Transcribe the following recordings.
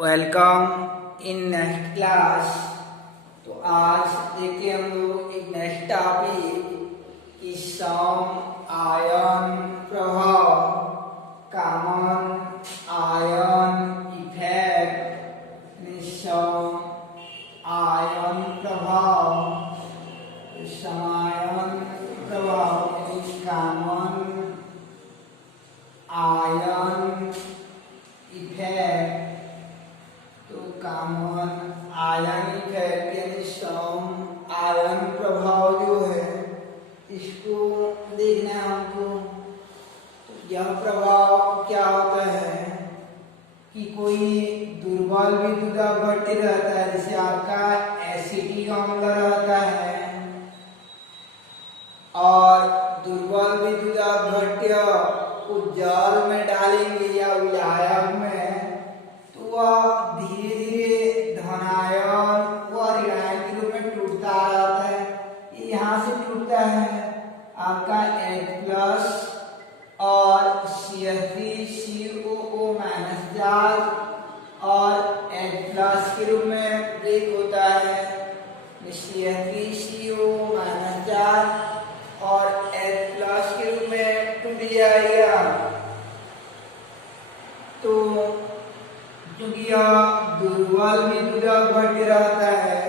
Welcome in next class. तो आज देखिए हम लोग एक नेक्स्ट टॉपिक इस सम आयन प्रभाव, कॉमन आयन इफेक्ट, सम आयन प्रभाव, समायन प्रभाव, कॉमन आयन इफेक्ट। तो कॉमन आयन इफेक्ट यानी सम आयन प्रभाव जो है इसको देखना है हमको। तो यह प्रभाव क्या होता है कि कोई दुर्बल विद्युत अपघट्य रहता है, जैसे आपका एसिटिक अम्ल रहता है, और दुर्बल विद्युत अपघट्य को जल में डालेंगे या विलायक में, तो वह धीरे धीरे धनायन व ऋणायन के रूप में टूटता रहता है। ये यहाँ से टूटता है आपका H+ और CH3COO- चार्ज, और H+ के रूप में ब्रेक होता है CH3COO- चार्ज और H+ के रूप में टूट जाएगा। तो क्योंकि यह दुर्बल विद्युत अपघट्य रहता है,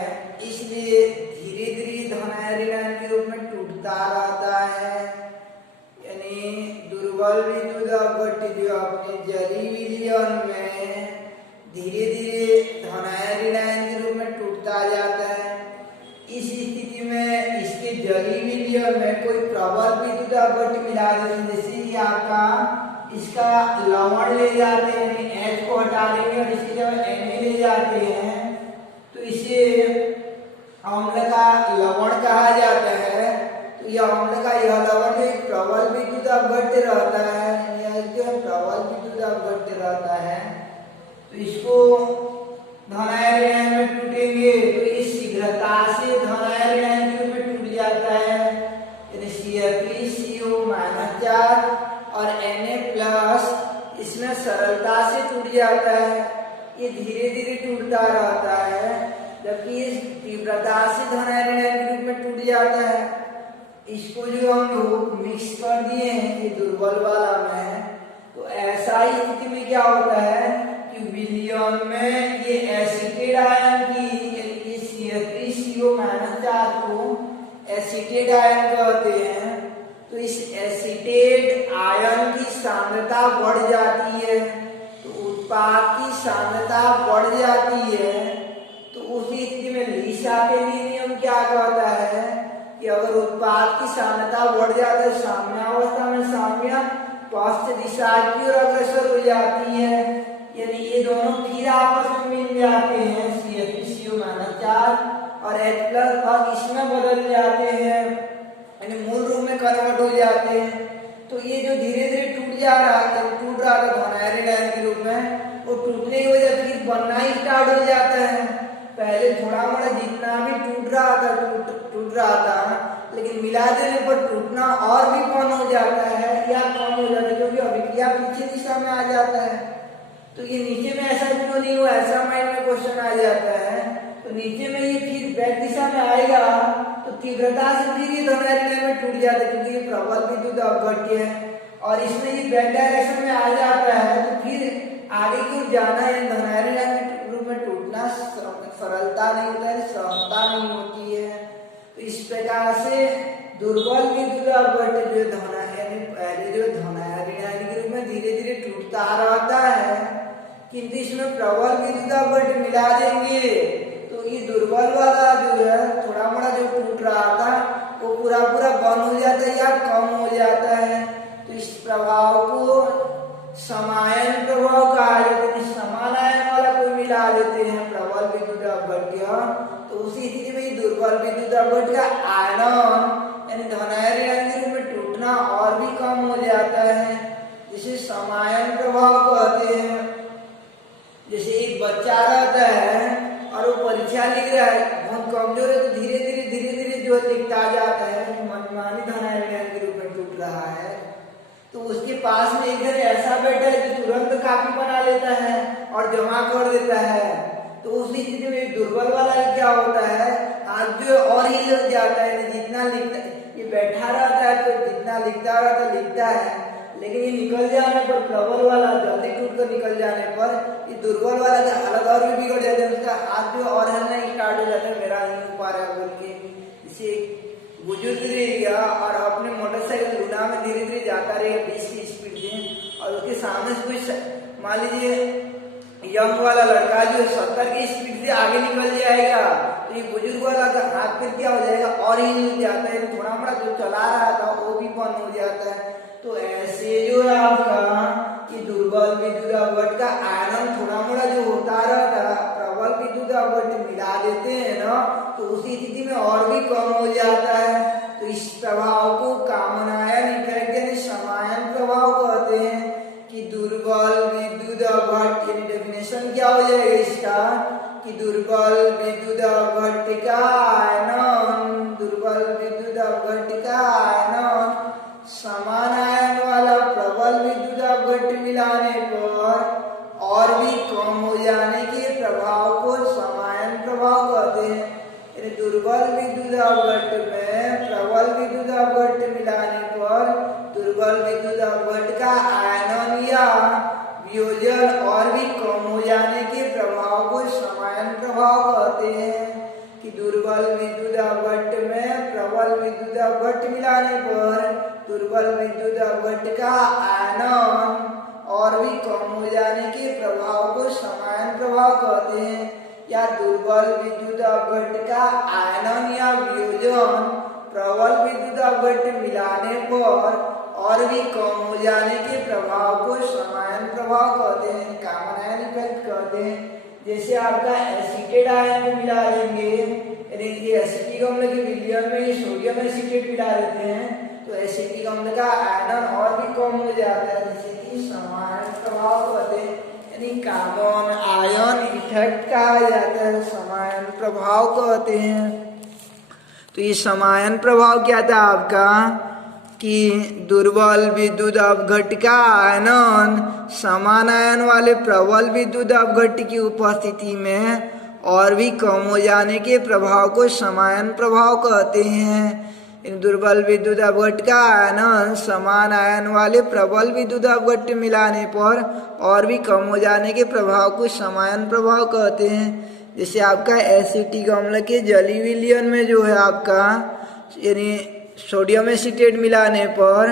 इसलिए धीरे धीरे धनायन ऋणायन के रूप में टूटता रहता है। यानी दुर्बल विद्युत अपघट्य जो अपने जलीय विलयन में धीरे धीरे धनायन ऋणायन के रूप में टूटता जाता है। इस स्थिति में इसके जलीय विलयन में कोई प्रबल विद्युत अपघट्य मिला देते हैं, जैसे कि आपका इसका लवण ले जाते हैं, H को हटा देंगे और इसकी जगह Na ले जाते हैं, तो इसे अम्ल का लवण कहा जाता है। तो यह अम्ल का यह लवण जो एक प्रबल विद्युत अपघट्य रहता है, यह जो प्रबल विद्युत अपघट्य रहता है, तो इसको धनायन ऋणायन में टूटेंगे तो इस शीघ्रता से धनायन ऋणायन के रूप में टूट जाता है। यानी CH3COO- चार्ज और Na+ इसमें सरलता से टूट जाता है। ये धीरे धीरे टूटता रहता है, जबकि इस तीव्रता से धनायन ऋणायन के रूप में टूट जाता है। इसको जो हम लोग मिक्स कर दिए हैं ये दुर्बल वाला में, तो ऐसा ही स्थिति में क्या होता है कि विलयन में ये एसिटेट आयन की CH3COO- चार्ज को एसिटेट आयन कहते हैं। तो इस एसिटेट आयन की सांद्रता बढ़ जाती है, तो उत्पाद की सांद्रता बढ़ जाती है। तो उसी स्थिति में लीसा के नियम क्या कहता है कि अगर उत्पाद की सांद्रता बढ़ जाती है, साम्यावस्था में साम्य पश्च दिशा की ओर अग्रसर हो जाती है, यानी ये दोनों फिर आपस में मिल जाते हैं CH3COO- चार्ज और H+ और इसमें बदल जाते हैं, यानी मूल रूप में कन्वर्ट हो जाते हैं। तो ये जो धीरे धीरे टूट जा रहा है, टूट रहा था धनायन ऋणायन के रूप में, वो टूटने की वजह फिर बनना ही स्टार्ट हो जाता है। पहले थोड़ा मोड़ा जितना भी टूट रहा था, लेकिन मिला देने पर टूटना और भी कम हो जाता है या कम हो जाता है, क्योंकि अभिक्रिया पीछे दिशा में आ जाता है। तो ये नीचे में ऐसा क्यों नहीं हुआ, ऐसा माइंड में क्वेश्चन आ जाता है। तो नीचे में ये फिर बैक दिशा में आएगा तो तीव्रता से फिर ये धनायन ऋणायन में टूट जाता है, क्योंकि ये प्रबल विद्युत अपघट्य है और इसमें ये बैक डायरेक्शन में आ जाता है। तो फिर आगे की ओर जाना है, धनायन ऋणायन के रूप में टूटना सरलता नहीं होता है, सहजता नहीं होती है। तो इस प्रकार से दुर्बल विद्युत अपघट्य जो धनायन पहले जो धनायन ऋणायन के रूप में धीरे धीरे टूटता रहता है, किंतु इसमें प्रबल विद्युत अपघट्य मिला देंगे तो ये दुर्बल वाला जो है थोड़ा मोड़ा जो टूट रहा था वो पूरा पूरा बंद हो जाता है या कम हो जाता है। तो इस प्रभाव को समायन प्रभाव कहा जाता है। समान आयन वाला कोई मिला देते हैं प्रबल विद्युत अपघट्य, तो उसी स्थिति में दुर्बल विद्युत अपघट्य का आयन यानी धनायन ऋणायन के रूप में टूटना और भी कम हो जाता है, जिसे समायन प्रभाव कहते हैं। जैसे एक बच्चा रहता है और वो परीक्षा लिख रहा है, बहुत कमजोर है, तो धीरे धीरे जो लिखता जाता है, मनमानी धनायन ऋणायन के रूप में टूट रहा है। तो उसके पास में एक जन ऐसा बैठा है जो तुरंत कापी बना लेता है और जमा कर देता है। तो उसी स्थिति में एक दुर्बल वाला क्या होता है, हाथ जो और ही लग जाता है, जितना लिखता ये बैठा रहता है तो जितना लिखता रहता लिखता है, लेकिन ये निकल जाने पर प्रबल वाला जल्दी टूट कर निकल जाने पर ये दुर्बल वाला की हालत और भी बिगड़ जाती है, उसका हाथ जो और हिलना स्टार्ट हो जाता है, मेरा नहीं हो पा रहा है बोल के। इसे बुजुर्ग रहेगा और अपने मोटरसाइकिल लूना में धीरे धीरे जाता रहेगा 20 की स्पीड से, और उसके सामने से कुछ मान लीजिए यंग वाला लड़का जो 70 की स्पीड से आगे निकल जाएगा, तो ये बुजुर्ग वाला का हाथ पे क्या हो जाएगा और ही हिल जाता है, थोड़ा मोड़ा जो चला रहा था वो भी बंद हो जाता है। तो ऐसे जो है आपका ये दुर्बल विद्युत अपघट का आयरन थोड़ा मोड़ा जो होता रहता है, प्रबल विद्युत अपघट मिला देते हैं ना, तो उसी स्थिति में और भी कम हो जाता है। तो इस प्रभाव को कॉमन आयन इफेक्ट यानी समायन प्रभाव कहते हैं। कि दुर्बल विद्युत अपघट यानी डेफिनेशन क्या हो जाएगा इसका, कि दुर्बल विद्युत अपघट का आयनन, दुर्बल विद्युत अपघट का आयनन समान आयन वाला प्रबल विद्युत अपघट मिलाने पर और भी कम हो जाने के प्रभाव को समायन प्रभाव कहते हैं। यानी दुर्बल विद्युत अपघट में प्रबल विद्युत अपघट मिलाने पर दुर्बल विद्युत अपघट का आयनन या वियोजन और भी कम हो जाने के प्रभाव को समायन प्रभाव कहते हैं। कि दुर्बल विद्युत अपघट में प्रबल विद्युत अपघट मिलाने पर दुर्बल विद्युत अपघट का आयनन और भी कम हो जाने के प्रभाव को समायन प्रभाव कहते हैं। या दुर्बल विद्युत अपघट का आयनन या वियोजन प्रबल विद्युत अपघट मिलाने पर और भी कम हो जाने के प्रभाव को समायन प्रभाव कहते हैं, कॉमन आयन इफेक्ट कहते हैं। जैसे आपका एसिटेट आयन को मिला देंगे, यानी एसिटिक अम्ल के विलयन में ये सोडियम एसिटेट मिला देते हैं, तो एसिटिक अम्ल का आयनन और भी कम हो जाता है, जिसे कि समायन प्रभाव कहते हैं, यानी कॉमन आयन इफेक्ट कहा जाता है, समायन प्रभाव कहते हैं। तो ये समायन प्रभाव क्या था आपका, कि दुर्बल विद्युत अपघट का आयनन समान आयन वाले प्रबल विद्युत अपघट की उपस्थिति में और भी कम हो जाने के प्रभाव को समायन प्रभाव कहते हैं। इन दुर्बल विद्युत अपघट का आयनन समान आयन वाले प्रबल विद्युत अपघट मिलाने पर और भी कम हो जाने के प्रभाव को समायन प्रभाव कहते हैं। जैसे आपका एसिटिक अम्ल के जलीय विलयन में जो है आपका यानी सोडियम एसिटेट मिलाने पर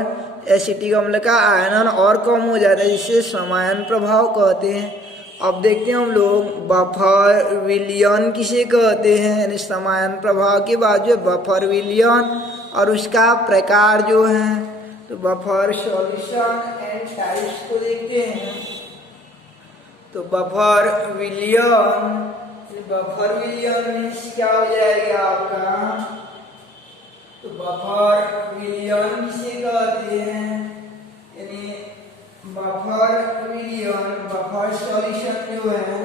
एसिटिक अम्ल का आयनन और कम हो जाता है, जिसे समायन प्रभाव कहते हैं। अब देखते हैं हम लोग बफर विलयन किसे कहते हैं, यानी समायन प्रभाव के बाद जो बफर विलयन और उसका प्रकार जो है, तो बफर सॉल्यूशन एंड टाइप्स को देखते हैं। तो बफर विलयन में क्या हो जाएगा आपका, तो बफर विलयन किसे कहते हैं, यानी बफर विलयन बफर सॉल्यूशन जो है,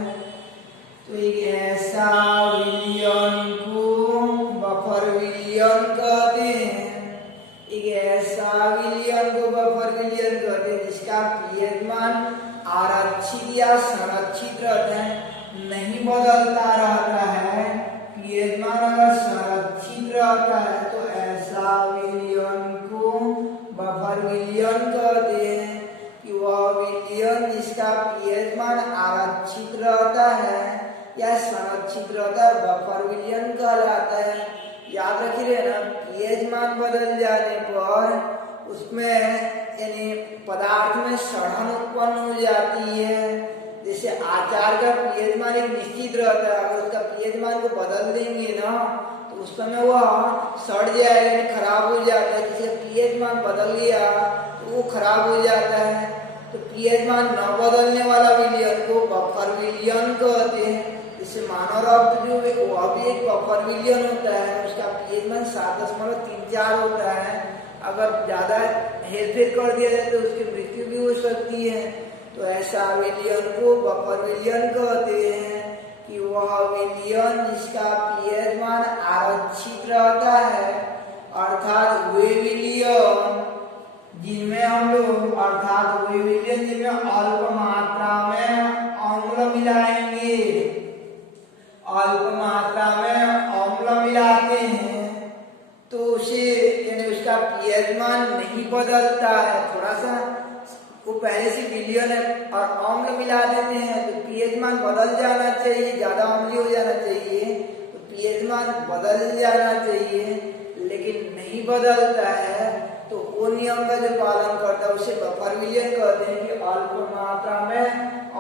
तो एक ऐसा विलयन को बफर विलयन कहते हैं, एक ऐसा विलयन को बफर विलयन कहते हैं जिसका पीएच मान आरक्षित या संरक्षित रहता है, नहीं बदलता रहता है। पीएच मान अगर संरक्षित रहता है तो ऐसा विलयन को बफर विलयन कहते हैं। कि वह विलयन जिसका पीएच मान आरक्षित रहता है या संरक्षित रहता है बफर विलयन कहलाता है। याद रखिए ना, पीएच मान बदल जाने पर उसमें यानी पदार्थ में सड़न उत्पन्न हो जाती है। जैसे आचार का पीएच मान एक निश्चित रहता है, अगर उसका पीएच मान को बदल देंगे ना तो उस समय वह सड़ जाएगा यानी खराब हो जाता है। जैसे पीएच मान बदल गया तो वो खराब हो जाता है। तो पीएच मान न बदलने वाला विलयन को बफर विलयन कहते हैं। जैसे मानव रक्त जो है वह भी एक बफर विलयन होता है, उसका पीएच मान 7.34 होता है। अगर ज्यादा हेरफेर कर दिया जाए तो उसकी मृत्यु भी हो सकती है। तो ऐसा विलयन को बफर विलयन कहते हैं। कि वह विलयन जिसका पीएच मान आरक्षित रहता है, अर्थात वे विलयन जिनमें हम लोग उसका पीएच मान नहीं बदलता है, थोड़ा सा वो पहले से विलयन और अम्ल मिला देते हैं तो पीएच मान बदल जाना चाहिए, ज्यादा अम्लीय हो जाना चाहिए तो पीएच मान बदल जाना चाहिए, लेकिन नहीं बदलता है तो वो नियम का जो पालन करता है उसे बफर विलयन कहते हैं कि अल्प मात्रा में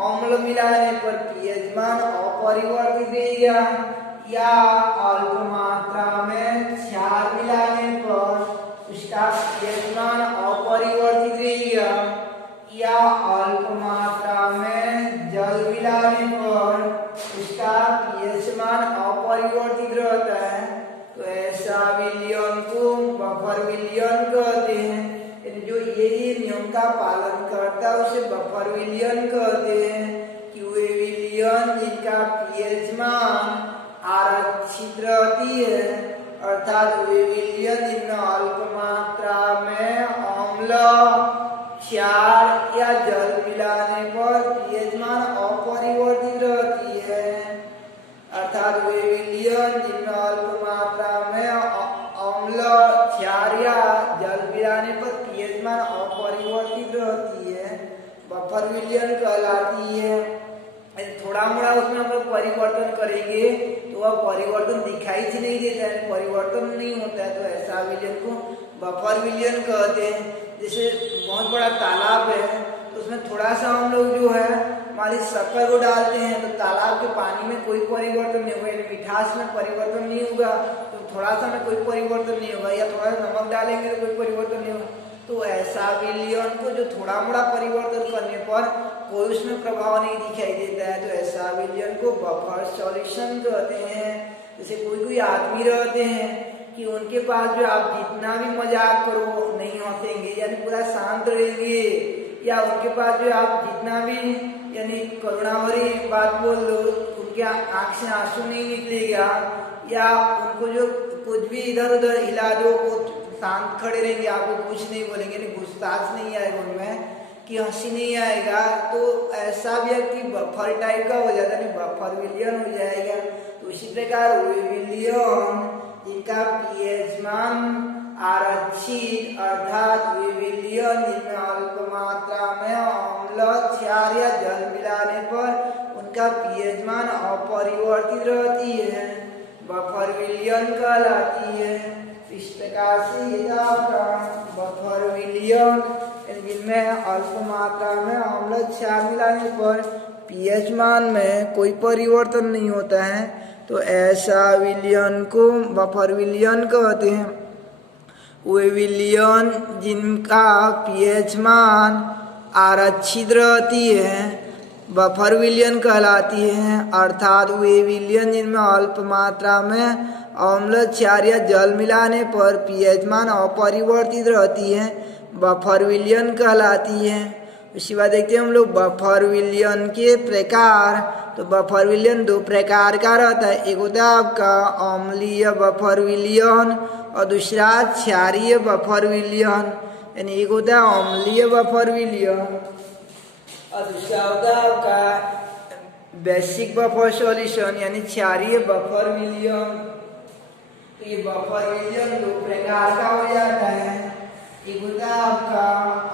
अम्ल मिलाने पर पीएच मान अपरिवर्तित रहेगा, या अल्प मात्रा में क्षार मिलाने पर उसका पीएच मान अपरिवर्तित रहेगा, या अल्प मात्रा में जल मिलाने पर उसका पीएच मान अपरिवर्तित रहता है, तो ऐसा विलयन को बफर विलयन कहते हैं। जो ये नियम का पालन करता है उसे बफर विलयन कहते हैं कि वे विलयन जिनका पीएच मान आरक्षित रहती है, अर्थात वे विलयन जिनमें अल्प मात्रा में अम्ल, क्षार या जल मिलाने पर पीएच मान अपरिवर्तित रहती है, अर्थात वे विलयन जिनमें अल्प मात्रा में अम्ल, क्षार या जल मिलाने पर पीएच मान अपरिवर्तित रहती है, बफर विलयन कहलाती है। थोड़ा मोड़ा उसमें हम लोग परिवर्तन करेंगे तो वह परिवर्तन दिखाई से नहीं देता है, परिवर्तन नहीं होता है, तो ऐसा विलयन को बफर विलयन कहते हैं। जैसे बहुत बड़ा तालाब है तो उसमें थोड़ा सा हम लोग जो है हमारी शक्कर को डालते हैं तो तालाब के पानी में कोई परिवर्तन नहीं होगा, मिठास में परिवर्तन नहीं होगा, तो थोड़ा सा में कोई परिवर्तन नहीं होगा, या थोड़ा सा नमक डालेंगे तो कोई परिवर्तन नहीं होगा। तो ऐसा विलयन को जो थोड़ा मोड़ा परिवर्तन करने पर कोई उसमें प्रभाव नहीं दिखाई देता है, तो ऐसा विलयन को बफर सॉल्यूशन कहते हैं। जैसे कोई आदमी रहते हैं कि उनके पास जो आप जितना भी मजाक करो नहीं हंसेंगे, यानी पूरा शांत रहेंगे, या उनके पास जो आप जितना भी यानी करुणा भरी बात बोल लो उनके आंख से आंसू नहीं निकलेगा, या उनको जो कुछ भी इधर उधर हिला दो वो शांत खड़े रहेंगे, आपको कुछ नहीं बोलेंगे, गुस्ताख नहीं आएगा उनमें कि हंसी नहीं आएगा, तो ऐसा व्यक्ति बफर टाइप का हो जाता है, बफर विलयन हो जाएगा। तो इसी प्रकार वे विलयन जिनका पीएच मान आरक्षित, अर्थात वे विलयन जिनमें अल्प मात्रा में अम्ल, क्षार या जल मिलाने पर उनका पीएच मान अपरिवर्तित रहती है, बफर विलयन कहलाती है। इस प्रकार से ये आपका बफर विलयन जिनमें अल्प मात्रा में अम्ल, क्षार मिलाने पर पीएच मान में कोई परिवर्तन नहीं होता है, तो ऐसा विलयन को बफर विलयन कहते हैं। वे विलयन जिनका पीएच मान आरक्षित रहती है बफर विलयन कहलाती है, अर्थात वे विलयन जिनमें अल्प मात्रा में अम्ल, क्षार या जल मिलाने पर पीएच मान अपरिवर्तित रहती है, बफर विलयन कहलाती है। उसके बाद देखते हैं हम लोग बफर विलयन के प्रकार। तो बफर विलयन दो प्रकार का रहता है, एक होता है आपका अम्लीय बफर विलयन और दूसरा क्षारीय बफर विलयन। यानी एक होता है अम्लीय बफर विलयन और दूसरा होता है आपका बेसिक बफर सॉल्यूशन यानी क्षारीय बफर विलयन। तो ये बफर विलयन दो प्रकार का हो जाता है, एक होता है आपका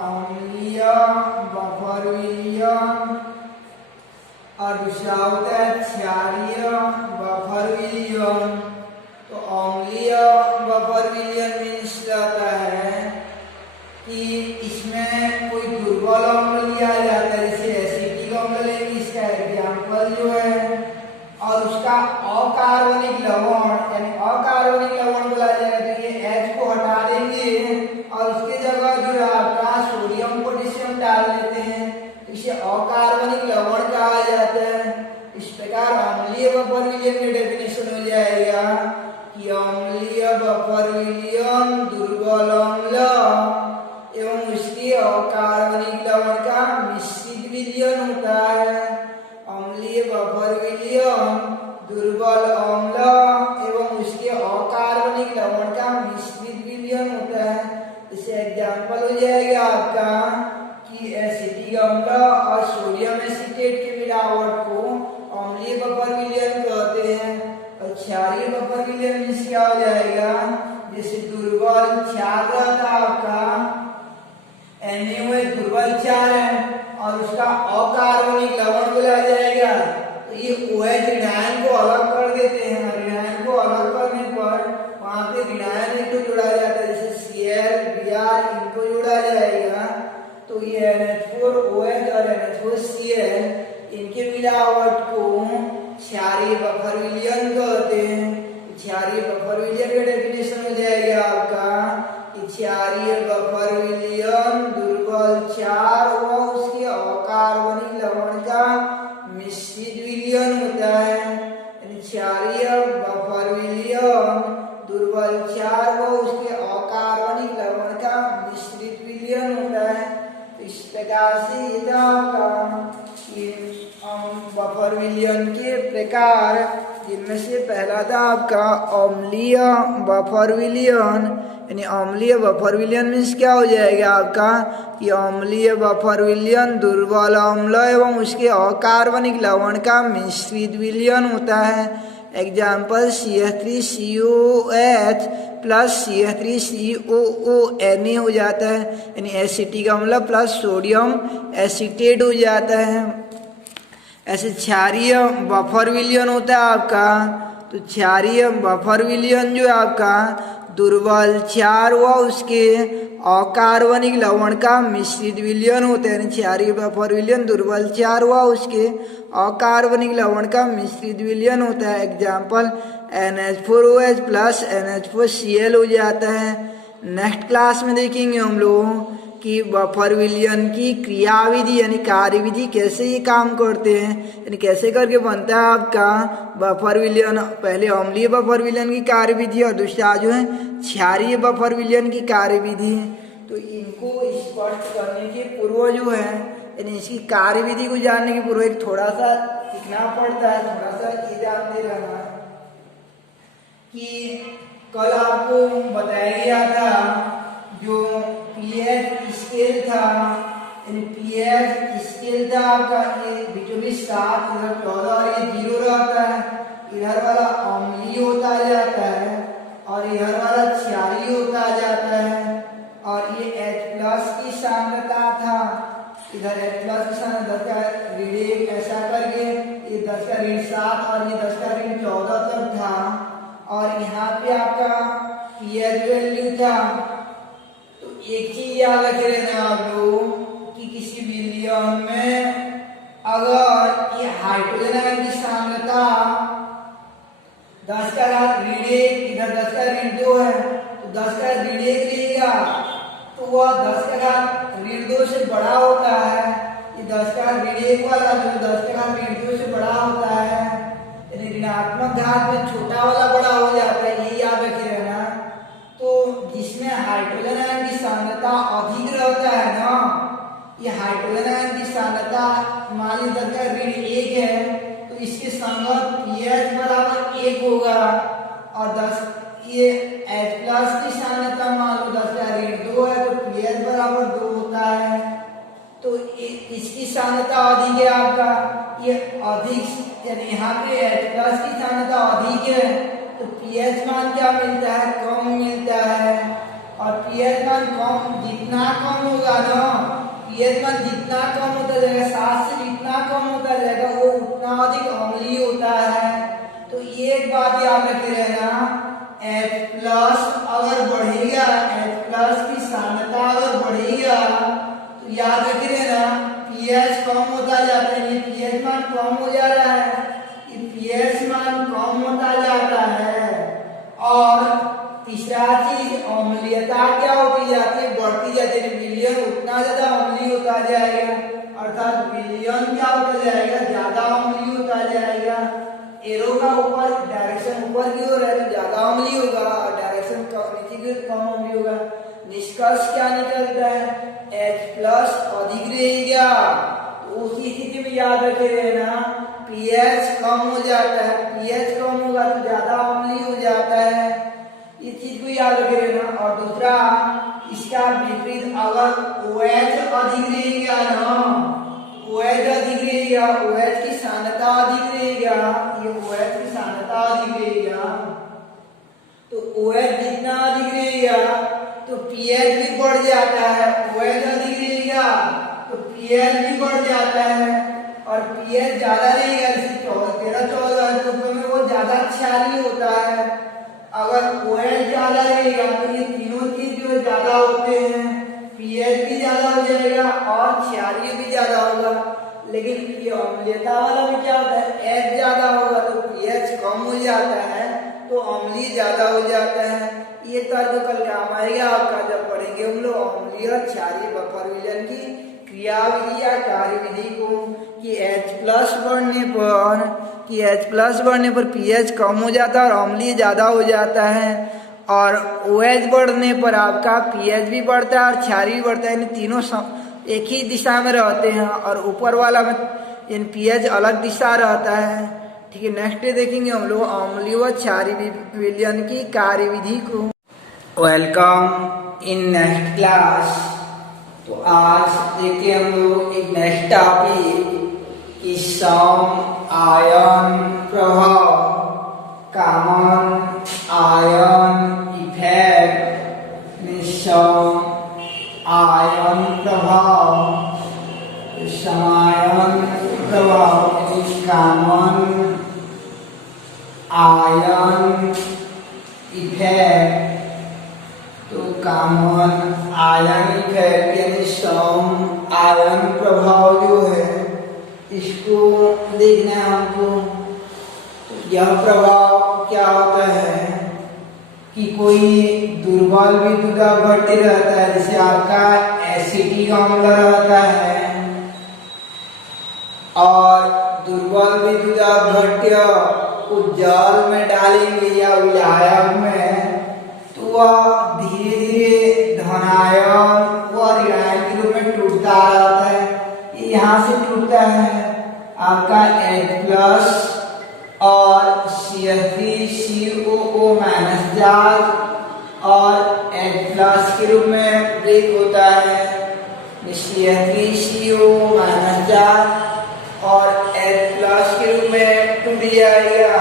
अम्लीय बफर विलयन और दूसरा होता है क्षारीय बफर विलयन। तो अम्लीय बफर विलयन मीन्स रहता है कि इसमें कोई दुर्बल अम्ल लिया जाता है, जैसे एसिटिक अम्ल लेंगे, इसका एग्जाम्पल जो है, और उसका अकार्बनिक लवण यानी अकार्बनिक लवण बोला जाएगा। तो ये H को हटा देंगे और उसके जगह जो है आपका सोडियम पोटेशियम डाल देते हैं, तो इसे अकार्बनिक लवण कहा जाता है। इस प्रकार अम्लीय बफर विलयन में डेफिनेशन हो जाएगा कि अम्लीय बफर विलयन दुर्बल अम्ल एवं उसके अकार्बनिक लवण का मिश्रित विलयन होता है। अम्लीय बफर विलयन दुर्बल अम्ल एवं उसके अकार्बनिक लवण का मिश्रित विलयन होता है। इसे एग्जाम्पल हो जाएगा आपका कि एसिटिक अम्ल और सोडियम एसीटेट के मिलावट को अम्लीय बफर विलयन कहते हैं। और क्षारीय बफर विलयन मीन्स क्या हो जाएगा, जैसे दुर्बल क्षार को जोड़ा जाता है, जैसे Cl, Br इनको जोड़ा जाएगा तो ये NH4OH और NH4Cl इनके मिलावट को क्षारीय बफर विलयन कहते हैं। क्षारीय बफर विलयन का डेफिनेशन हो जाएगा आपका कि क्षारीय बफर विलयन दुर्बल क्षार व उसके अकार्बनिक लवण का मिश्रित विलयन होता है। क्षारीय बफर विलयन दुर्बल क्षार व उसके अकार्बनिक लवण का मिश्रित विलयन होता है। तो इस प्रकार से ये था आपका बफर विलयन के प्रकार, जिनमें से पहला था आपका अम्लीय बफर विलयन। यानी अम्लीय बफर विलयन मीन्स क्या हो जाएगा आपका कि अम्लीय बफर विलयन दुर्बल अम्ल एवं उसके अकार्बनिक लवण का मिश्रित विलयन होता है। Example CH3COH plus CH3COO Na हो जाता है, यानी एसिटिक अम्ल प्लस सोडियम एसीटेट हो जाता है। ऐसे क्षारीय बफर विलयन होता है आपका, तो क्षारीय बफर विलयन जो है आपका दुर्बल क्षार व उसके अकार्बनिक लवण का मिश्रित विलयन होता है। क्षारीय बफर विलयन दुर्बल क्षार व उसके अकार्बनिक लवण का मिश्रित विलयन होता है। एग्जाम्पल NH4OH प्लस NH4Cl हो जाता है। नेक्स्ट क्लास में देखेंगे हम लोग कि बफर विलयन की क्रियाविधि यानी कार्यविधि कैसे ये काम करते हैं, यानी कैसे करके बनता है आपका बफर विलयन। पहले अम्लीय बफर विलयन की कार्यविधि और दूसरा जो है क्षारीय बफर विलयन की कार्यविधि। तो इनको स्पष्ट करने के पूर्व जो है यानी इसकी कार्यविधि को जानने के पूर्व एक थोड़ा सा सीखना पड़ता है, थोड़ा सा ये जानते रहना कि कल आपको बताया गया था जो pH स्केल था, यानी pH स्केल था आपका ये बीचों बीच 7 इधर 14 और ये 0 रहता है। इधर वाला अम्लीय होता जाता है और इधर वाला क्षारीय होता जाता है। और ये H+ की सांद्रता था, इधर H+ की सांद्रता 10 का ऋण 1 ऐसा करके ये 10 का ऋण 7 और ये 10 का ऋण 14 तक था। और यहाँ पे आपका pH वैल्यू था। तो एक चीज याद रखे रहना आप लोग कि किसी विलयन में अगर ये हाइड्रोजन आयन की सांद्रता 10 का ऋण 1 इधर 10 का ऋण 2 है तो 10 का ऋण 1 रहेगा तो वह 10 का ऋण 2 से बड़ा होता है। ये 10 का ऋण 1 वाला जो 10 का ऋण 2 से बड़ा होता है, यानी ऋणात्मक घात में छोटा वाला बड़ा हो जाता है, ये याद रखे रहना। तो जिसमें हाइड्रोजन आयन की सांद्रता अधिक रहता है ना, ये हाइड्रोजन आयन की सांद्रता मान ली 10 का ऋण 1 है तो इसके संगत pH बराबर 1 होगा। और 10 ये H+ की सांद्रता मान लो 10 का ऋण 2 है तो pH बराबर 2 होता है। तो इसकी सांद्रता अधिक है आपका, ये अधिक यानी यहाँ पे H+ की सांद्रता अधिक है तो pH मान क्या मिलता है, कम मिलता है। और pH मान कम जितना कम होगा ना, pH मान जितना कम होता जाएगा 7 से जितना कम होता जाएगा वो उतना अधिक अम्लीय होता है। तो एक बात याद रखे रहना, H+ अगर बढ़ेगा, H+ की सांद्रता अगर बढ़ेगा तो याद रखे रहना pH कम होता जाता है। ये pH मान कम हो जा रहा है, ये pH मान कम होता जाता है। और तीसरा चीज अम्लीयता क्या होती जाती है, बढ़ती जाती है। विलयन उतना ज्यादा अम्लीय होता जाएगा, अर्थात विलयन क्या होता जाएगा, ज्यादा अम्लीय होता जाएगा। एरो का ऊपर डायरेक्शन ऊपर की ओर है तो ज्यादा अम्लीय होगा और डायरेक्शन नीचे की ओर कम अम्लीय होगा। निष्कर्ष क्या निकलता है, H+ अधिक रहेगा तो उसी स्थिति में याद रखे रहना pH कम हो जाता है, pH कम होगा तो ज्यादा अम्लीय हो जाता है, इस चीज को याद रखे रहना। और दूसरा इसका विपरीत अगर OH अधिक रहेगा ना, OH अधिक रहेगा, OH की सांद्रता अधिक रहेगा, ये OH की सांद्रता अधिक रहेगा तो OH जितना अधिक रहेगा तो pH भी बढ़ जाता है। OH अधिक रहेगा तो pH भी बढ़ जाता है और pH ज्यादा रहेगा, जैसे 13-14 में वो ज्यादा क्षारीय होता है। अगर OH ज्यादा रहेगा तो ये तीनों चीज जो ज्यादा होते हैं, pH भी ज्यादा हो जाएगा और क्षारीय भी ज्यादा होगा। लेकिन ये अम्लीयता वाला में क्या होता है, H ज्यादा होगा तो pH कम हो जाता है तो अम्लीय ज्यादा हो जाता है। ये तर्क कल काम आएगा आपका जब पढ़ेंगे हम लोग अम्लीय और क्षारीय बफर विलयन की क्रियाविधि या कार्यविधि को, कि H+ बढ़ने पर pH कम हो जाता है और अम्लीय ज्यादा हो जाता है, और OH बढ़ने पर आपका pH भी बढ़ता है और क्षारीय भी बढ़ता है। इन तीनों एक ही दिशा में रहते हैं और ऊपर वाला में इन pH अलग दिशा रहता है। ठीक है, नेक्स्ट देखेंगे हम लोग अम्लीय व क्षारीय विलयन की कार्यविधि को। Welcome in next class. तो आज देखिए हम लोग एक नेक्स्ट टॉपिक कि सम आयन प्रभाव, कॉमन आयन इफेक्ट, सम आयन प्रभाव, समायन प्रभाव, कॉमन आयन इफेक्ट। तो कॉमन आयन इफेक्ट यानी सम आयन प्रभाव जो है इसको देखना है हमको। तो यह प्रभाव क्या होता है कि कोई दुर्बल विद्युत अपघट्य रहता है, जैसे आपका एसिटिक अम्ल रहता है, और दुर्बल विद्युत अपघट्य को जल में डालेंगे या विलायक में तो वह धीरे धीरे धनायन व ऋणायन के रूप में टूटता रहता है। ये यहाँ से टूटता है आपका H+ और CH3COO- चार्ज और H+ के रूप में ब्रेक होता है, CH3COO- चार्ज और H+ के रूप में टूट जाएगा।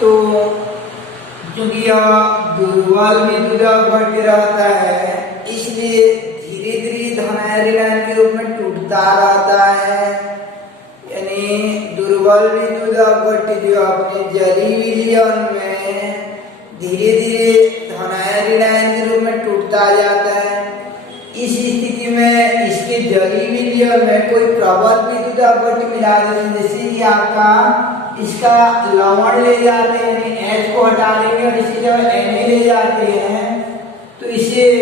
तो क्योंकि यह दुर्बल विद्युत अपघट्य रहता है इसलिए धीरे धीरे धनायन ऋणायन के रूप में टूटता रहता है। यानी दुर्बल विद्युत अपघट्य जो अपने जलीय विलयन में धीरे धीरे धनायन ऋणायन के रूप में टूटता जाता है। इस स्थिति में इसके जलीय विलयन में कोई प्रबल विद्युत अपघट्य मिला देते हैं, जैसे कि आपका इसका लवण ले जाते हैं, H को हटा देंगे और इसकी जगह Na ले जाते हैं तो इसे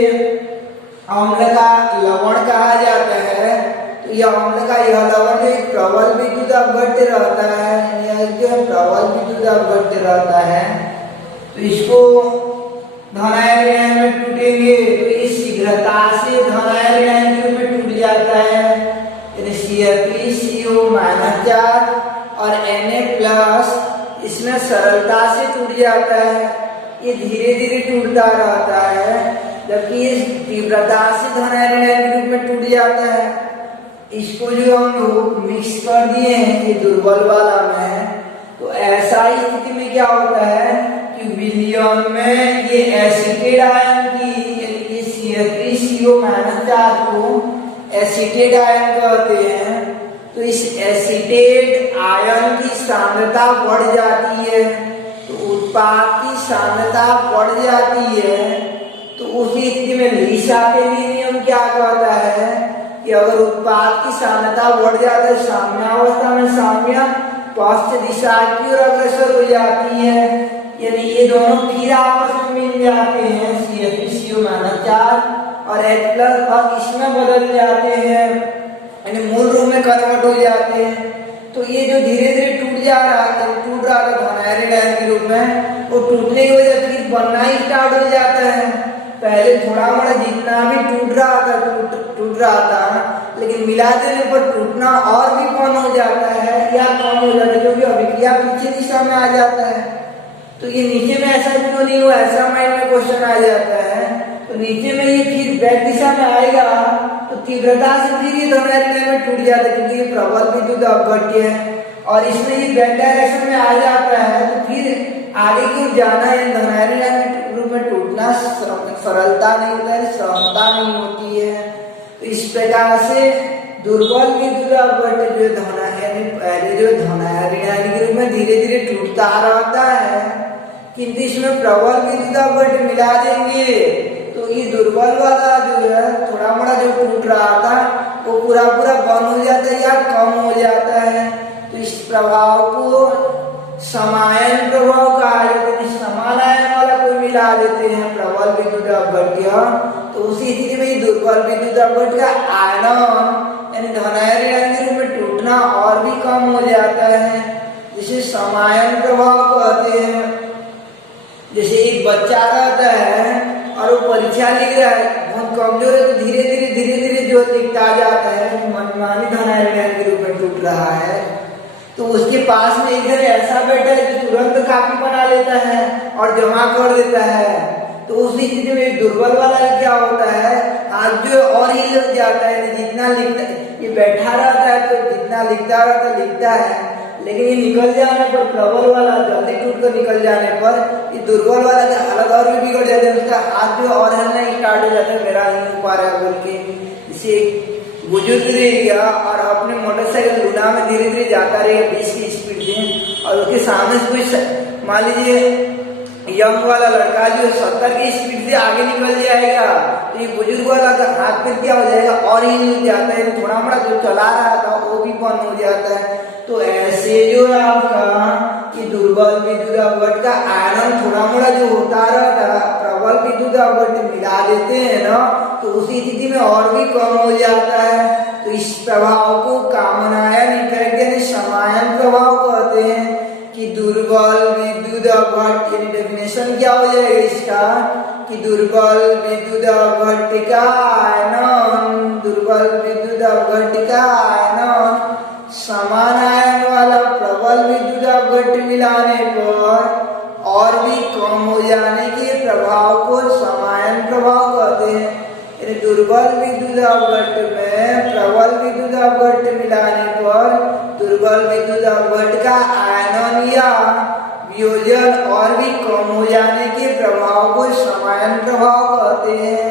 अम्ल का लवण कहा जाता है। तो यह अम्ल का यह लवण जो एक प्रबल विद्युत अपघट्य रहता है, यह जो प्रबल विद्युत अपघट्य रहता है तो इसको धनायन ऋणायन में टूटेंगे तो इस शीघ्रता से धनायन ऋणायन के रूप में टूट जाता है। CH3COO- चार्ज और Na+ इसमें सरलता से टूट जाता है। ये धीरे धीरे टूटता रहता है जबकि ये तीव्रता से धनायन ऋणायन के रूप में टूट जाता है। इसको जो हम लोग मिक्स कर दिए हैं ये दुर्बल वाला में, तो ऐसा ही स्थिति में क्या होता है कि विलयन में ये एसिटेट आयन की CH3COO- चार्ज को एसिटेट आयन कहते हैं। तो इस एसिटेट आयन की सांद्रता बढ़ जाती है, तो उत्पाद की सांद्रता बढ़ जाती है। तो उसी स्थिति में ली-सापेक्षी नियम क्या कहता है कि अगर उत्पाद की सांद्रता बढ़ जाती है साम्यावस्था में साम्य पश्च दिशा की ओर अग्रसर हो जाती है, यानी ये दोनों फिर आपस में मिल जाते हैं CH3COO- चार्ज और H+ और इसमें बदल जाते हैं, यानी मूल रूप में कन्वर्ट हो जाते हैं। तो ये जो धीरे धीरे टूट रहा था धनायन ऋणायन के रूप में, वो टूटने की वजह फिर बनना ही स्टार्ट हो जाता है। पहले थोड़ा मोड़ा जितना भी टूट रहा था लेकिन मिला देने पर टूटना और भी कम हो जाता है या कम हो जाता है क्योंकि अभिक्रिया पीछे दिशा में आ जाता है। तो ये नीचे में ऐसा क्यों नहीं हुआ, ऐसा माइंड में क्वेश्चन आ जाता है। तो नीचे में ये फिर बैक दिशा में आएगा तो तीव्रता से फिर ये धनायन ऋणायन में टूट जाता है क्योंकि ये प्रबल विद्युत अपघट्य है और इसमें ये बैक डायरेक्शन में आ जाता है। तो फिर आगे की ओर जाना है धनायन ऋणायन के रूप में टूटना सरलता नहीं होता है, श्रमता नहीं होती है। तो इस प्रकार से दुर्बल विद्युत अपघट्य जो धनायन पहले जो धनायन ऋणायन के रूप में धीरे धीरे टूटता रहता है किंतु इसमें प्रबल विद्युत अपघट्य मिला देंगे तो ये दुर्बल वाला जो है थोड़ा मोड़ा जो टूट रहा था वो पूरा पूरा बंद हो जाता है या कम हो जाता है। तो इस प्रभाव को समायन प्रभाव कहा जाता है। समान आयन वाला कोई मिला देते हैं प्रबल विद्युत अपघट्य तो उसी स्थिति में दुर्बल विद्युत अपघट्य का आयन यानी धनायन ऋणायन के रूप में टूटना और भी कम हो जाता है, जिसे समायन प्रभाव कहते हैं। जैसे एक बच्चा रहता है और वो परीक्षा लिख रहा है, बहुत कमजोर है, तो धीरे धीरे जो लिखता जाता है मनमानी धनायन ऋणायन के रूप में टूट रहा है। तो उसके पास में इधर ऐसा बेटा है जो तुरंत कापी बना लेता है और जमा कर देता है। तो उस स्थिति में दुर्बल वाला क्या होता है, हाथ जो और ही लग जाता है, जितना लिखता ये बैठा रहता है तो जितना लिखता है, लेकिन ये निकल जाने पर प्रबल वाला जल्दी टूट कर निकल जाने पर ये दुर्बल वाला की हालत और भी बिगड़ जाती है, उसका हाथ जो और हिलना स्टार्ट हो जाता है, मेरा नहीं हो पा रहा है बोल के। इसे बुजुर्ग रहेगा और अपने मोटरसाइकिल लूना में धीरे धीरे जाता रहेगा 20 की स्पीड से और उसके सामने से कोई मान लीजिए यंग वाला लड़का जो 70 की स्पीड से आगे निकल जाएगा तो ये बुजुर्ग वाला का हाथ पे क्या हो जाएगा और ही नहीं जाता है, थोड़ा मोड़ा जो चला रहा था वो भी बंद हो जाता है। तो ऐसे जो है आपका कि दुर्बल विद्युत अपघट्य का आयरन थोड़ा मोड़ा जो होता रहता प्रबल विद्युत अपघट्य मिला देते हैं ना तो उसी स्थिति में और भी कम हो जाता है। तो इस प्रभाव को कॉमन आयन इफेक्ट यानी समायन प्रभाव कहते हैं। कि दुर्बल विद्युत अपघट्य यानी डेफिनेशन क्या हो जाएगा इसका कि दुर्बल विद्युत अपघट्य का आयनन समान आयन वाला प्रबल विद्युत अपघट्य मिलाने पर और भी कम हो जाने के प्रभाव को समायन प्रभाव कहते हैं। यानी दुर्बल विद्युत अपघट्य में प्रबल विद्युत अपघट्य मिलाने पर दुर्बल विद्युत अपघट्य का आयनन या वियोजन और भी कम हो जाने के प्रभाव को समायन प्रभाव कहते हैं।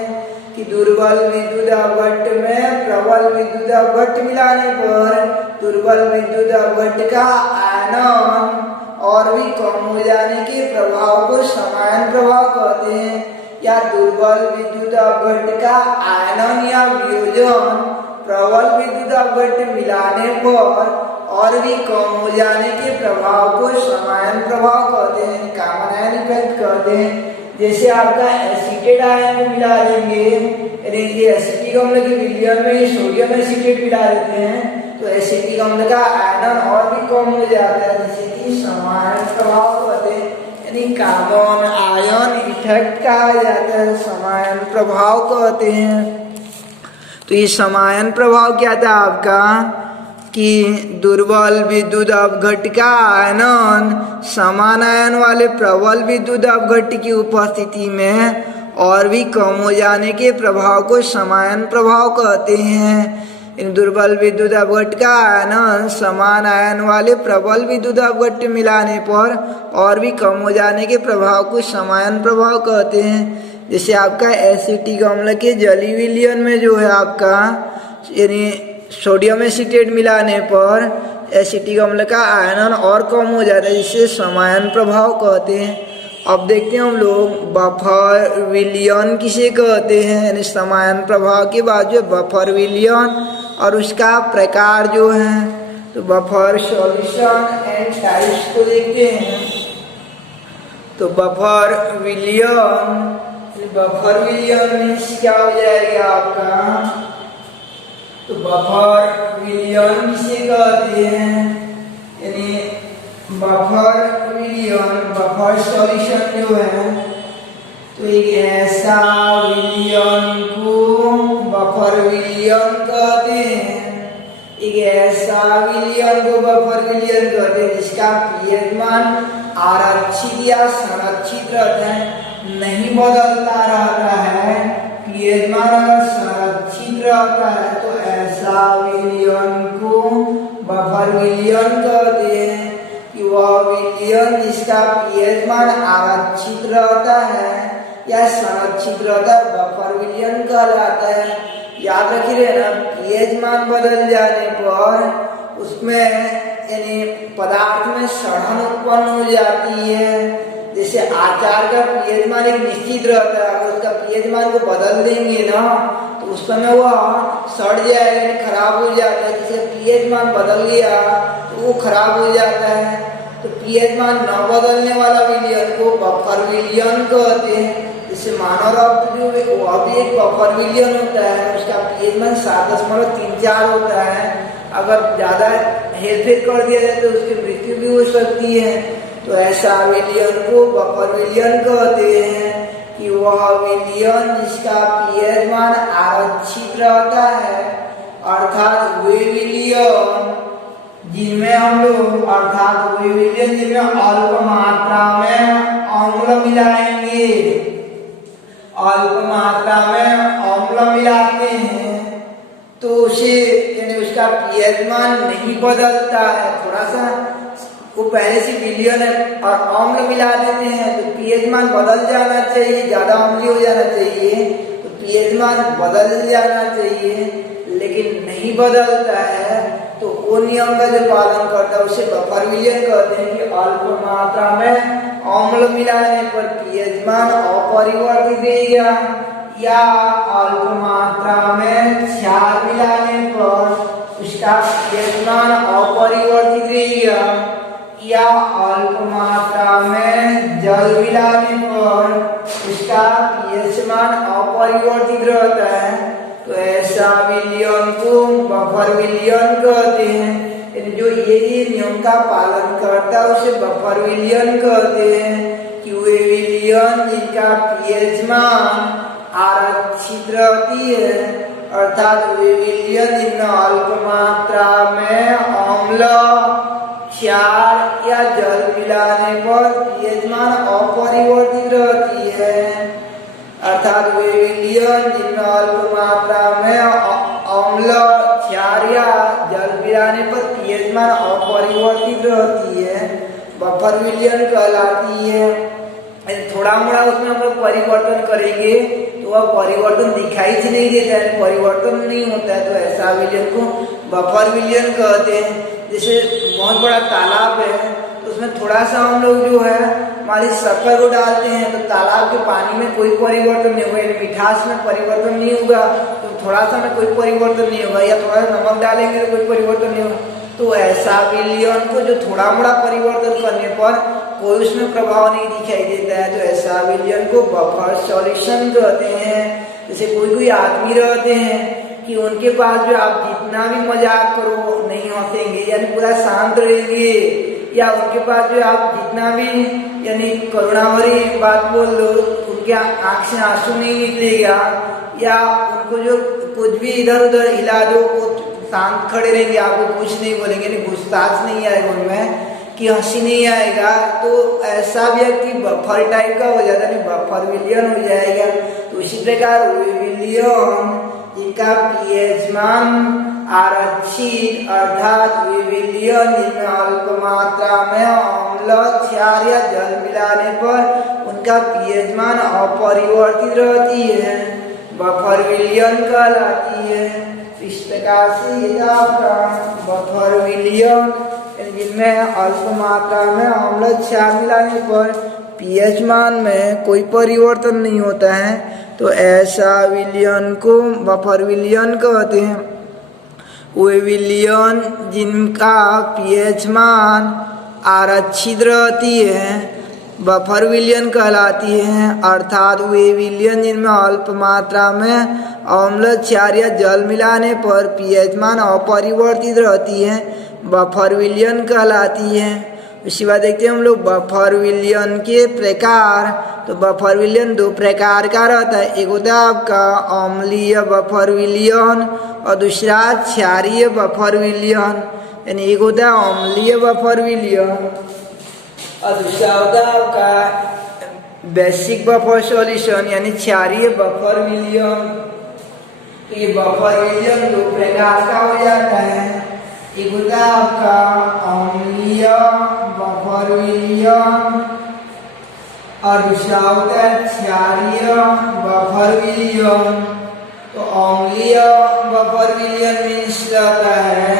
कि दुर्बल विद्युत अपघट्य में प्रबल विद्युत अपघट्य मिलाने पर दुर्बल विद्युत अपघट्य का आयनन और भी कम हो जाने के प्रभाव को समायन प्रभाव कहते हैं। या दुर्बल विद्युत अपघट्य का आयनन या वियोजन प्रबल विद्युत अपघट्य मिलाने पर और भी कम हो जाने के प्रभाव को समायन प्रभाव कहते हैं, कॉमन आयन इफेक्ट कहते हैं। जैसे आपका एसिटेट आयन को मिला देंगे, यानी एसिटिक अम्ल के विलयन में सोडियम एसिटेट मिला देते हैं तो एसिटिक अम्ल का आयनन और भी कम हो जाता है, जिसे कि समायन प्रभाव कहते हैं, यानी कॉमन आयन इफेक्ट कहा जाता है, समायन प्रभाव कहते हैं। तो ये समायन प्रभाव क्या था आपका कि दुर्बल विद्युत अपघट्य का आयनन समान आयन वाले प्रबल विद्युत अपघट्य की उपस्थिति में और भी कम हो जाने के प्रभाव को समायन प्रभाव कहते हैं। इन दुर्बल विद्युत अपघट्य का आयनन समान आयन वाले प्रबल विद्युत अपघट्य मिलाने पर और भी कम हो जाने के प्रभाव को समायन प्रभाव कहते हैं। जैसे आपका एसिटिक अम्ल के जलीय विलयन में जो है आपका यानी सोडियम एसिटेट मिलाने पर एसिटिक अम्ल का आयनन और कम हो जाता है, जिसे समायन प्रभाव कहते हैं। अब देखते हैं हम लोग बफर विलयन किसे कहते हैं, यानी समायन प्रभाव के बाद जो बफर विलयन और उसका प्रकार जो है। तो बफर सॉल्यूशन एंड टाइप्स को देखते हैं। तो बफर विलयन मीन्स क्या हो जाएगा आपका, तो बफर विलयन किसे कहते हैं, यानी बफर विलयन बफर सॉल्यूशन जो है तो एक ऐसा विलयन को बफर विलयन कहते हैं। एक ऐसा विलयन को बफर विलयन कहते हैं जिसका पीएच मान आरक्षित या संरक्षित रहता है, नहीं बदलता रहता है। पीएच मान अगर संरक्षित रहता है तो ऐसा विलयन को बफर विलयन कहते हैं। कि वह विलयन जिसका पीएच मान आरक्षित रहता है या संरक्षित रहता है बफर विलयन कहलाता है। याद रखिए ना, पीएच मान बदल जाने पर उसमें यानी पदार्थ में सड़न उत्पन्न हो जाती है, जैसे आचार का पीएच मान एक निश्चित रहता है, अगर उसका पीएच मान को बदल देंगे ना तो उस समय वह सड़ जाएगा, यानी खराब हो जाता है। जैसे पीएच मान बदल गया तो वो खराब हो जाता है। तो पीएच मान न बदलने वाला विलयन को बफर विलयन कहते हैं। जैसे मानव रक्त जो है वो भी एक बफर विलयन होता है, उसका पीएच मान 7.34 होता है। अगर ज्यादा हेरफेर कर दिया जाए तो उसकी मृत्यु भी हो सकती है। तो ऐसा विलयन को बफर विलयन कहते हैं कि वह विलयन जिसका पीएच मान आरक्षित रहता है, अर्थात वे विलयन जिनमें हम लोग अल्प मात्रा में अम्ल मिलाएंगे, अल्प मात्रा में अम्ल मिलाते हैं तो उसे यानी उसका पीएच मान नहीं बदलता है। थोड़ा सा वो पहले से विलयन और अम्ल मिला देते हैं तो पीएच मान बदल जाना चाहिए, ज्यादा अम्लीय हो जाना चाहिए तो पीएच मान बदल जाना चाहिए, लेकिन नहीं बदलता है तो वो नियम का जो पालन करता है उसे बफर विलयन कहते हैं कि अल्प मात्रा में अम्ल मिलाने पर पीएच मान अपरिवर्तित रहेगा, या अल्प मात्रा में क्षार मिलाने पर उसका पीएच मान अपरिवर्तित रहेगा, या अल्प मात्रा में जल मिलाने पर उसका पीएच मान अपरिवर्तित रहता है। तो ऐसा विलयन को बफर विलयन कहते हैं। जो ये नियम का पालन करता है उसे बफर विलयन कहते हैं कि वे विलयन जिनका पीएच मान आरक्षित रहती है, अर्थात वे विलयन जिनमें अल्प मात्रा में अम्ल, क्षार या जल मिलाने पर पीएच मान अपरिवर्तित रहती है, अर्थात वे विलयन जिनमें अल्प मात्रा में अम्ल, क्षार या जल मिलाने पर पीएच मान अपरिवर्तित रहती है, बफर विलयन कहलाती है। थोड़ा मोड़ा उसमें हम लोग परिवर्तन करेंगे तो वह परिवर्तन दिखाई से नहीं देता है, परिवर्तन नहीं होता है, तो ऐसा विलयन को बफर विलयन कहते हैं। जैसे बहुत बड़ा तालाब है तो उसमें थोड़ा सा हम लोग जो है हमारी शक्कर को डालते हैं तो तालाब के पानी में कोई परिवर्तन नहीं होगा, मिठास में परिवर्तन नहीं होगा, तो थोड़ा सा में कोई परिवर्तन नहीं होगा, या थोड़ा सा नमक डालेंगे तो कोई परिवर्तन नहीं होगा। तो ऐसा विलयन को जो थोड़ा मोड़ा परिवर्तन करने पर कोई उसमें प्रभाव नहीं दिखाई देता है, तो ऐसा विलयन को बफर सॉल्यूशन कहते हैं। जैसे कोई आदमी रहते हैं कि उनके पास जो आप जितना भी मजाक करो नहीं हंसेंगे, यानी पूरा शांत रहेंगे, या उनके पास जो आप जितना भी यानी करुणा भरी बात बोल दो उनके आंख से आंसू नहीं निकलेगा, या उनको जो कुछ भी इधर उधर हिला दो वो शांत खड़े रहेंगे, आपको कुछ नहीं बोलेंगे, नहीं गुस्ताख नहीं आएगा उनमें कि हंसी नहीं आएगा। तो ऐसा व्यक्ति बफर टाइप का हो जाता है, बफर विलयन हो जाएगा। तो इसी प्रकार वे विलयन जिनका पीएच मान आरक्षित, अर्थात वे विलयन जिनमें अल्प मात्रा में अम्ल, क्षार या जल मिलाने पर उनका पीएच मान अपरिवर्तित रहती है, बफर विलयन कहलाती है। इस प्रकार से आपका बफर विलयन जिनमें अल्प मात्रा में अम्ल, क्षार मिलाने पर पीएच मान में कोई परिवर्तन नहीं होता है, तो ऐसा विलयन को बफर विलयन कहते हैं। वे विलयन जिनका पीएच मान आरक्षित रहती है बफर विलयन कहलाती है, अर्थात वे विलयन जिनमें अल्प मात्रा में अम्ल, क्षार या जल मिलाने पर पीएच मान अपरिवर्तित रहती है, बफर विलयन कहलाती है। उसके बाद देखते हैं हम लोग बफर विलयन के प्रकार। तो बफर विलयन दो प्रकार का रहता है, एक होता है आपका अम्लीय बफर विलयन और दूसरा क्षारीय बफर विलयन। यानी एक होता है अम्लीय बफर विलयन और दूसरा होता है आपका बेसिक बफर सॉल्यूशन यानी क्षारीय बफर विलयन। तो ये बफर विलयन दो प्रकार का हो जाता है, एक होता है आपका अम्लीय बफर विलयन और दूसरा होता है क्षारीय बफर विलयन। तो अम्लीय बफर विलयन मीन्स रहता है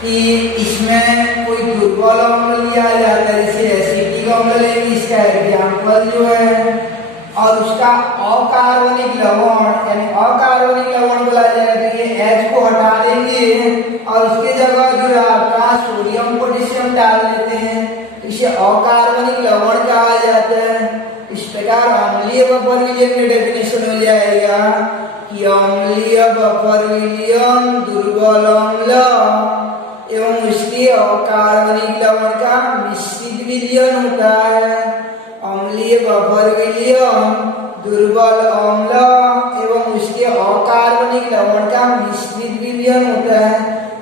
कि इसमें कोई दुर्बल अम्ल लिया जाता है, जैसे एसिटिक अम्ल लेंगे, इसका एग्जाम्पल जो है, और उसका अकार्बनिक लवण यानी अकार्बनिक लवण बोला जाएगा। तो ये H को हटा देंगे और उसके जगह जो है आपका सोडियम पोटेशियम डाल देते हैं, इसे अकार्बनिक लवण कहा जाता है। इस प्रकार अम्लीय बफर विलयन की डेफिनेशन हो जाएगा कि अम्लीय बफर विलयन दुर्बल अम्ल एवं उसके अकार्बनिक लवण का मिश्रित विलयन होता है। अम्लीय बफर विलयन दुर्बल अम्ल एवं उसके अकार्बनिक लवण का मिश्रित विलयन होता है।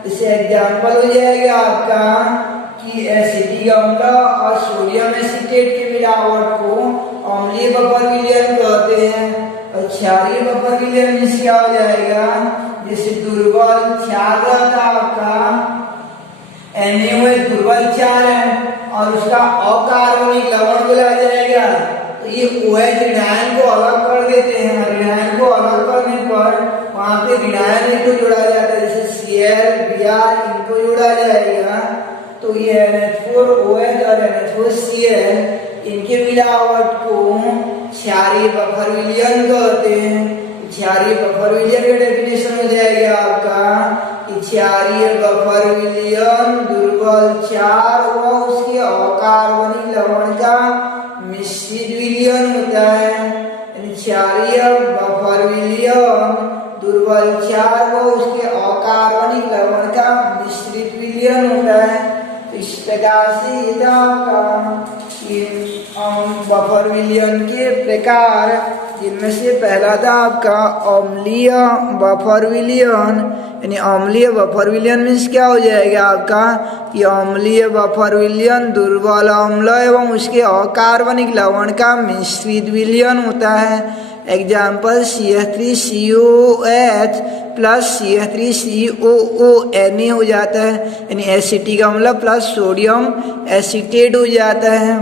इसे एग्जाम्पल हो जाएगा आपका कि एसिटिक अम्ल और सोडियम एसीटेट के मिलावट को अम्लीय बफर विलयन कहते हैं। और क्षारीय बफर विलयन में क्या हो जाएगा, जैसे दुर्बल क्षार रहता आपका NaOH दुर्बल क्षार है और उसका अकार्बनिक लवण बोला जाएगा। तो ये OH ऋणायन को अलग कर देते हैं, ऋणायन को अलग करने पर वहां पे ऋणायन इनको जोड़ा जाता है, जैसे Cl Br इनको जोड़ा जाएगा। तो ये NH4OH और NH4Cl इनके मिलावट को क्षारीय बफर विलयन कहते हैं। क्षारीय बफर विलयन का डेफिनेशन हो जाएगा आपका कि क्षारीय बफर विलयन दुर्बल क्षार व उसके अकार्बनिक लवण का मिश्रित विलयन होता है। क्षारीय बफर विलयन दुर्बल क्षार व उसके अकार्बनिक लवण का मिश्रित विलयन होता है। इस प्रकार से बफर विलयन के प्रकार, जिनमें से पहला था आपका अम्लीय बफर विलयन, यानी अम्लीय बफर विलयन मीन्स क्या हो जाएगा आपका कि अम्लीय बफर विलयन दुर्बल अम्ल एवं उसके अकार्बनिक लवण का मिश्रित विलयन होता है। Example CH3COH plus CH3COO Na हो जाता है, यानी एसिटिक अम्ल प्लस सोडियम एसीटेट हो जाता है।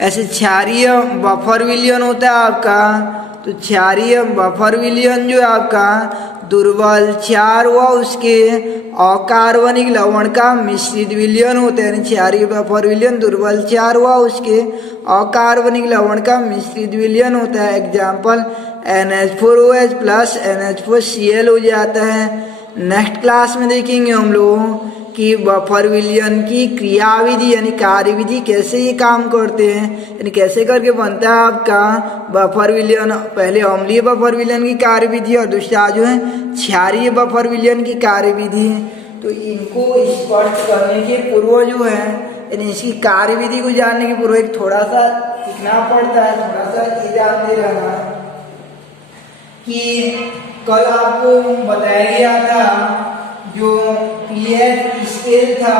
ऐसे क्षारीय बफर विलयन होता है आपका, तो क्षारीय बफर विलयन जो है आपका दुर्बल क्षार व उसके अकार्बनिक लवण का मिश्रित विलयन होता है। क्षारीय बफर विलयन दुर्बल क्षार व उसके अकार्बनिक लवण का मिश्रित विलयन होता है। एग्जाम्पल NH4OH प्लस NH4Cl हो जाता है। नेक्स्ट क्लास में देखेंगे हम लोग कि बफर विलयन की क्रियाविधि यानी कार्यविधि कैसे ये काम करते हैं, यानी कैसे करके बनता है आपका बफर विलयन। पहले अम्लीय बफर विलयन की कार्यविधि और दूसरा जो है क्षारीय बफर विलयन की कार्यविधि। तो इनको स्पष्ट करने के पूर्व जो है, यानी इसकी कार्यविधि को जानने के पूर्व एक थोड़ा सा सीखना पड़ता है, थोड़ा सा ये जानते रहना कि कल आपको बताया गया था जो pH स्केल था,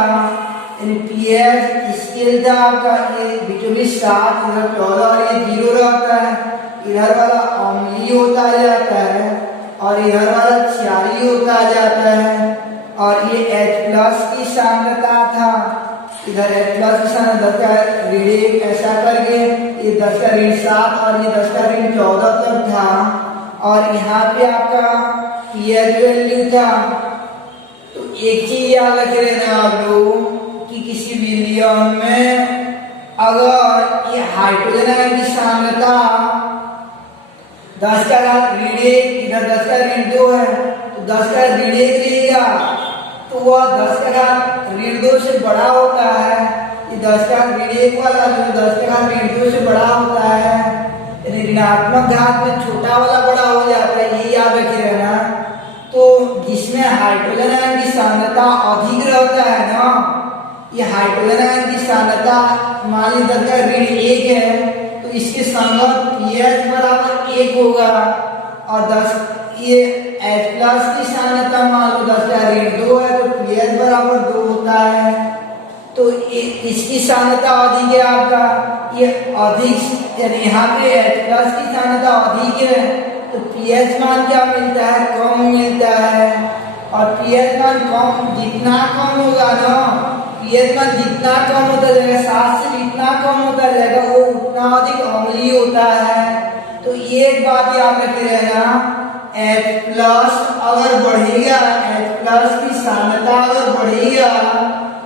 यानी pH स्केल था आपका, ये बीचों बीच 7 इधर 14 और ये 0 रहता है। इधर वाला अम्लीय होता जाता है और इधर वाला क्षारीय होता जाता है। और ये H+ की सांद्रता था, इधर H+ की सांद्रता 10 का ऋण 1 ऐसा करके ये 10 का ऋण 7 और ये 10 का ऋण 14 तक था। और यहाँ पे आपका pH वैल्यू था। तो एक चीज याद रख लेना आप लोग कि किसी विलयन में अगर ये हाइड्रोजन आयन की सांद्रता 10 का ऋण 1 इधर 10 का ऋण 2 है, तो 10 का ऋण 1 लेगा तो वह 10 का ऋण 2 से बड़ा होता है। ये 10 का ऋण 1 वाला जो 10 का ऋण 2 से बड़ा होता है, यानी ऋणात्मक घात में छोटा वाला बड़ा हो जाता है, ये याद रखे रहना। तो जिसमें हाइड्रोजन आयन की सांद्रता अधिक रहता है ना, ये हाइड्रोजन आयन की सांद्रता मान ली 10 का ऋण 1 है, तो इसके संगत pH बराबर 1 होगा। और 10 ये H+ की सांद्रता मान लो 10 का ऋण 2 है, तो pH बराबर 2 होता है। तो इसकी सांद्रता अधिक है आपका, ये अधिक यानी यहाँ पे H+ की सांद्रता अधिक है, तो pH मान क्या मिलता है, कम मिलता है। और pH मान कम जितना कम होगा ना, pH मान जितना कम होता जाएगा 7 से जितना कम होता जाएगा वो उतना अधिक अम्लीय होता है। तो एक बात याद रखे रहना, H+ अगर बढ़ेगा, H+ की सांद्रता अगर बढ़ेगा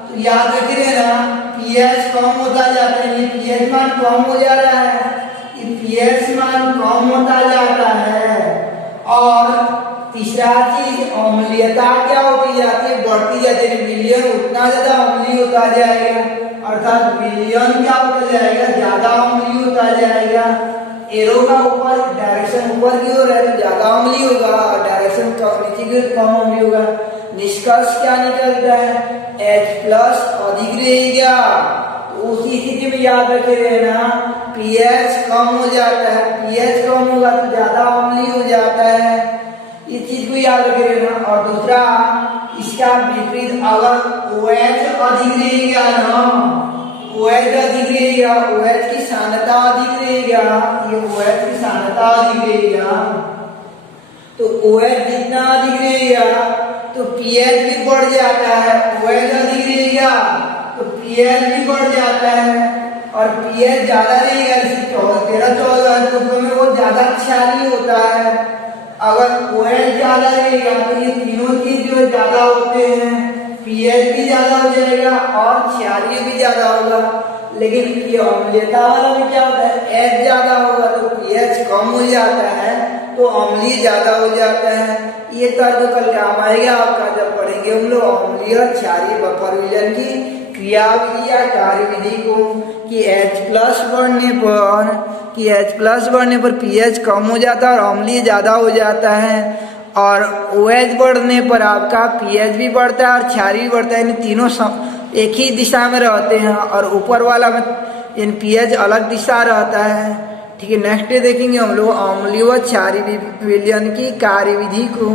तो याद रखे रहना pH पीएच कम होता जाता है, ये पीएच मान कम हो जा रहा है, ये पीएच मान कम होता जाता है। और तीसरा चीज अम्लीयता क्या होती जाती है, बढ़ती जाती है। विलयन उतना ज्यादा अम्लीय होता जाएगा, अर्थात विलयन क्या होता जाएगा, ज्यादा अम्लीय होता जाएगा। एरो का ऊपर डायरेक्शन ऊपर की ओर है तो ज्यादा अम्लीय होगा, और डायरेक्शन नीचे की ओर कम अम्लीय होगा। निष्कर्ष क्या निकलता है, H+ अधिक रहेगा। तो उसी स्थिति में याद रखे रहना, पीएच कम हो जाता है, पीएच कम होगा तो ज्यादा अम्लीय हो जाता है, इस चीज को याद रखे रहना। और दूसरा इसका विपरीत, अगर OH अधिक रहेगा ना, OH अधिक रहेगा, OH की सांद्रता अधिक रहेगा, ये OH की सांद्रता अधिक रहेगा, तो OH जितना अधिक रहेगा तो pH भी बढ़ जाता है। OH अधिक रहेगा तो pH भी बढ़ जाता है, और pH ज्यादा रहेगा, जैसे 13-14 तो में वो ज्यादा क्षारीय होता है। अगर OH ज्यादा रहेगा तो ये तीनों चीज जो ज्यादा होते हैं, pH भी ज्यादा हो जाएगा और क्षारीय भी ज्यादा होगा। लेकिन ये अम्लीयता वाला में क्या होता है, H ज्यादा होगा तो pH कम हो जाता है, तो अम्लीय ज्यादा हो जाता है। ये तर्क कल काम आएगा आपका जब पढ़ेंगे हम लोग अम्लीय और क्षारीय बफर विलयन की क्रियाविधि या कार्यविधि को, कि H+ बढ़ने पर pH कम हो जाता है और अम्लीय ज्यादा हो जाता है, और OH बढ़ने पर आपका pH भी बढ़ता है और क्षारीय भी बढ़ता है। इन तीनों एक ही दिशा में रहते हैं, और ऊपर वाला में इन pH अलग दिशा रहता है। ठीक है, नेक्स्ट डे देखेंगे हम लोग अम्लीय व क्षारीय विलयन की कार्यविधि को।